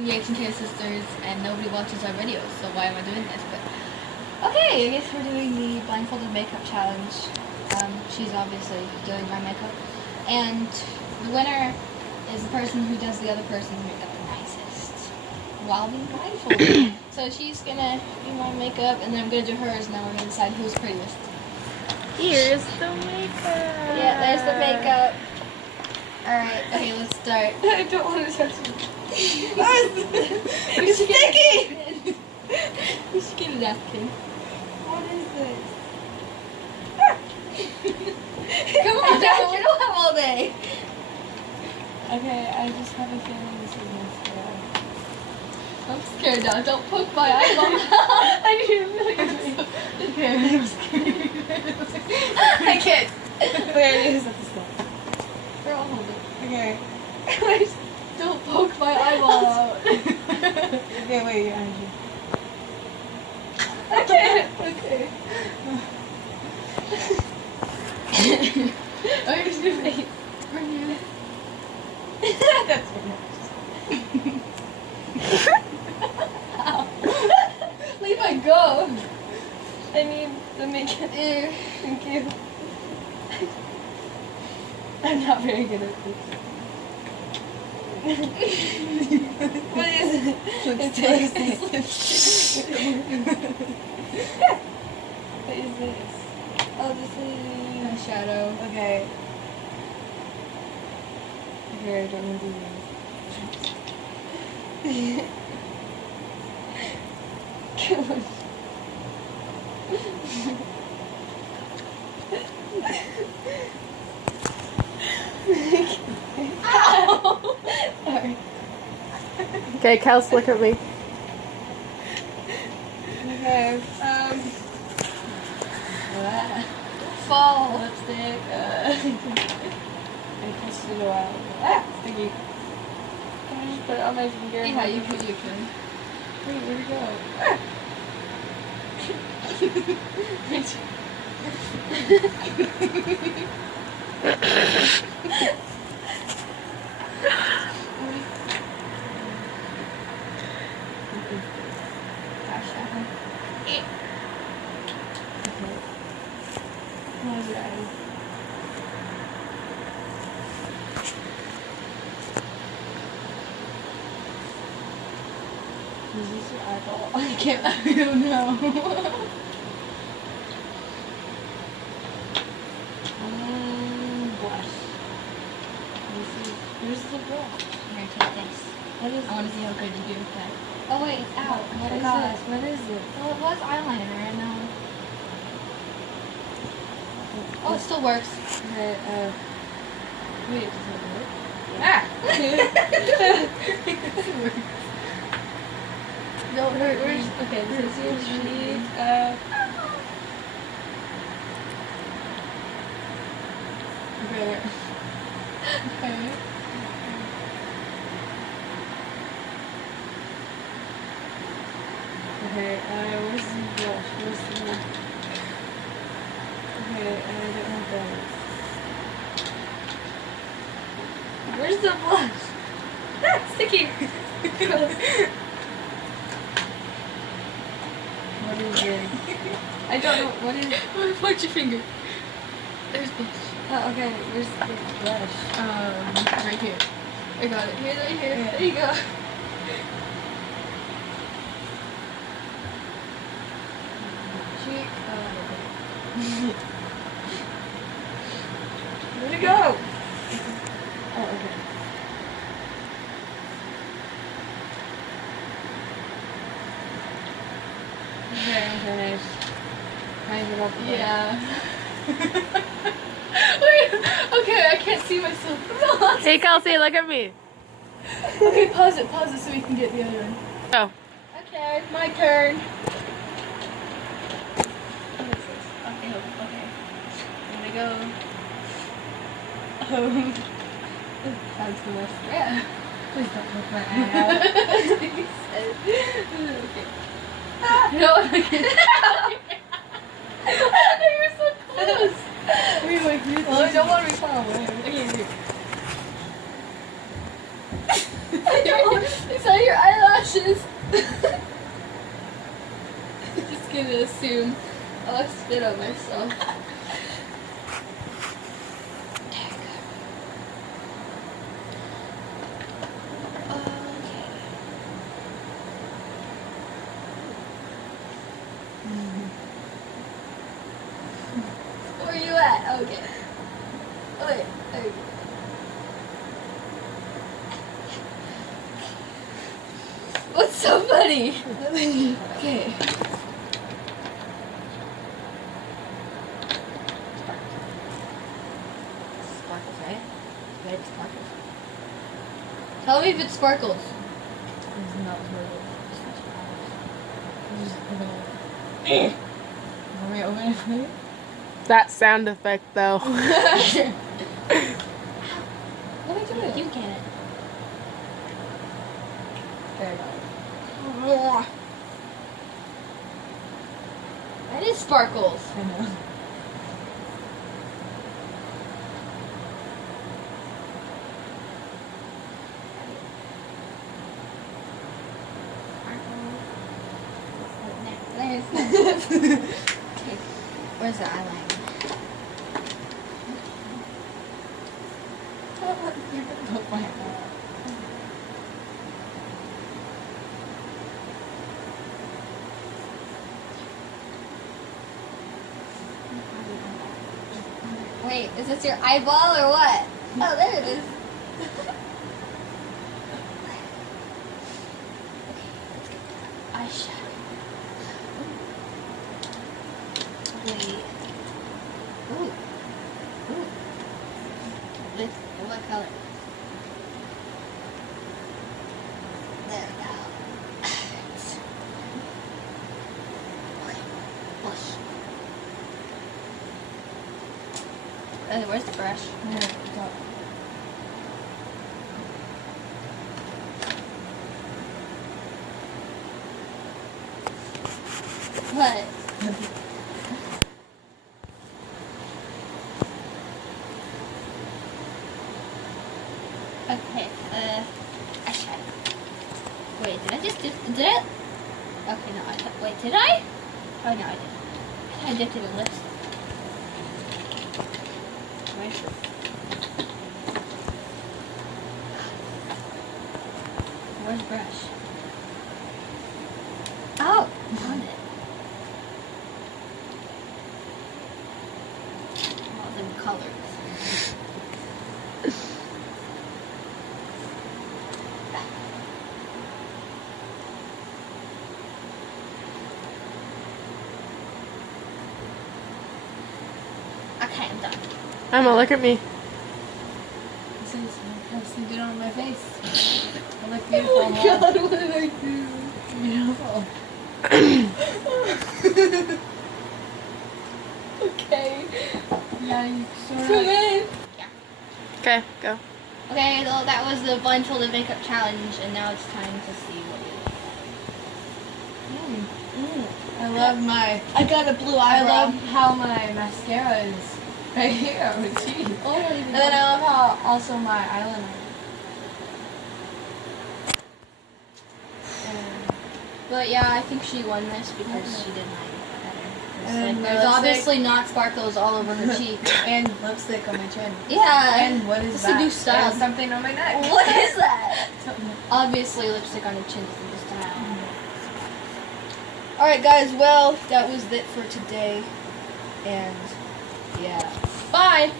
Reaction to sisters, and nobody watches our videos, so why am I doing this? But okay, I guess we're doing the blindfolded makeup challenge. She's obviously doing my makeup, and the winner is the person who does the other person's makeup the nicest while being blindfolded. So she's gonna do my makeup, and then I'm gonna do hers, and then we're gonna decide who's prettiest. Here's the makeup. Yeah, there's the makeup. Alright, okay, let's start. I don't want to touch it. It's sticky! You should get a napkin. What is this? Come on, Dad, we don't have all day. Okay, I just have a feeling this is mascara. I'm scared now. Don't poke my eyeball. I didn't really okay, I'm scared. I can't. Where is that? Here, I'll hold it. Okay. Don't poke my eyeball out. Okay, wait, Angie. I can't. Okay. Oh, here's your face. Right here. That's what Ow. Leave my go. I need the makeup. Thank you. I'm not very good at this. What is it? It's lipstick. What is this? Oh, this is Shadow. okay. Okay, I don't know these. Come on. Ow! Sorry. Okay, Kels, look at me. Okay. Fall. Lipstick. I touched it a while ago. Ah, sticky. Can I just put it on my finger? Yeah, you can. Wait, where'd it go? Close your eyes. Is this your eyeball? I can't. I don't know. Blush. Where's the brush? Here, take this. What is I want to see how good you do with that. Oh wait, it's out. What Oh is my god. this? What is it? Well, it was eyeliner, and now. Oh, it still works. Okay, wait, does it work? Ah! Don't hurt me. Okay, this is your sheet. Okay. Okay. Okay, where's the brush? Where's the... Okay, I don't have that. Where's the blush? Sticky. What is this? I don't know, what is... Point your finger. There's blush. Oh, okay, where's the blush? Right here. I got it. Here's right here. Yeah. There you go. Cheek. Where'd it go? Oh, okay. Okay, I'm finished. Can I get off the bed? Yeah. Wait, okay, I can't see myself. No. Hey, Kelsey, look at me. Okay, pause it so we can get the other one. Go. Okay, my turn. What is this? Okay, okay. I'm gonna go. That's the best. Yeah. Please don't poke my eye out. Okay. No, I can't. You're so close. Wait, like, you Well, I don't want to be far away. Okay, here. It's on your eyelid. soon. I'll spit on myself. Where are you at? Okay. Wait. Okay. What's so funny? Okay. Sparkles, right? Red sparkles. Tell me if it sparkles. It's not really. Just open it. Want me to open it for you? That sound effect, though. Let me do it. You can it. There you go. That is sparkles. I know. Okay. Where's the eyeliner? Poke my eye. Wait, is this your eyeball or what? Oh, there it is. Eyeshadow. Wait. Ooh. Ooh. This, what color? There we go. Okay. Blush. Where's the brush? What? Okay, eyeshadow. Wait, did I just did it? Okay, no, I thought, wait, did I? Oh, no, I didn't. I dipped it in lipstick. Where's it? Where's the brush? Oh, found it. All them colors. Okay, I'm done. Emma, look at me. This is I slipped it on my face. I look beautiful. Oh my god, what did I do? Beautiful. Okay. Yeah, you sort Come of. in. Okay, go. Okay, well, that was the blindfolded makeup challenge, and now it's time to see what we I love my. I got a blue I eyebrow. love how my mascara is right here on my cheek. Oh, I don't even And then I love how also my eyeliner. And But yeah, I think she won this because she did mine better. It's And like, the there's lipstick. obviously not sparkles all over her cheek. and lipstick on my chin. Yeah. And what is It's that? a new style. There's something on my neck. What is that? Something. Obviously, lipstick on your chin is the new style. Alright, guys, well, that was it for today. And yeah. Bye!